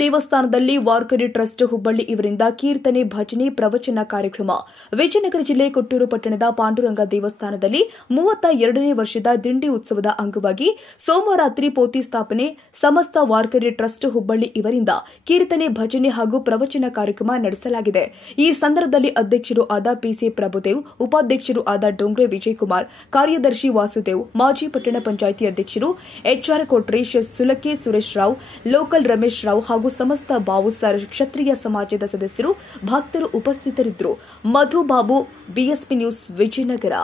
ದೇವಸ್ಥಾನದಲ್ಲಿ ವಾರ್ಕರಿ ಟ್ರಸ್ಟ್ ಹುಬ್ಬಳ್ಳಿ ಇವರಿಂದ ಕೀರ್ತನೆ ಭಜನೆ ಪ್ರವಚನ ಕಾರ್ಯಕ್ರಮ. ವಿಜಯನಗರ ಜಿಲ್ಲೆ ಕೊಟ್ಟೂರು ಪಟ್ಟಣದ ಪಾಂಡುರಂಗ ದೇವಸ್ಥಾನದಲ್ಲಿ 32ನೇ ವರ್ಷದ ದಿಂಡಿ ಉತ್ಸವದ ಅಂಗವಾಗಿ ಸೋಮವಾರ ರಾತ್ರಿ ಪೋತಿ ಸ್ಥಾಪನೆ. ಸಮಸ್ತ ವಾರ್ಕರಿ ಟ್ರಸ್ಟ್ ಹುಬ್ಬಳ್ಳಿ ಇವರಿಂದ ಕೀರ್ತನೆ ಭಜನೆ ಹಾಗೂ ಪ್ರವಚನ ಕಾರ್ಯಕ್ರಮ ನಡೆಸಲಾಗಿದೆ. ಈ ಸಂದರ್ಭದಲ್ಲಿ ಅಧ್ಯಕ್ಷರು ಆದ ಪಿಸಿ ಪ್ರಭುದೇವ್, ಉಪಾಧ್ಯಕ್ಷರು ಆದ ಡೋಂಗ್ರೆ ವಿಜಯಕುಮಾರ್, ಕಾರ್ಯದರ್ಶಿ ವಾಸುದೇವ್, ಮಾಜಿ ಪಟ್ಟಣ ಪಂಚಾಯಿತಿ ಅಧ್ಯಕ್ಷರು ಎಚ್ಆರ್ ಕೊಟ್ರೇಶ್, ಸುಲಕೆ ಸುರೇಶ್ ರಾವ್, ಲೋಕಲ್ ರಮೇಶ್ ರಾವ್ ಹಾಗೂ ಸಮಸ್ತ ಬಾವುಸರ್ ಕ್ಷತ್ರಿಯ ಸಮಾಜದ ಸದಸ್ಯರು, ಭಕ್ತರು ಉಪಸ್ಥಿತರಿದ್ದರು. ಮಧು ಬಾಬು, ಬಿಎಸ್ಪಿ ನ್ಯೂಸ್, ವಿಜಯನಗರ.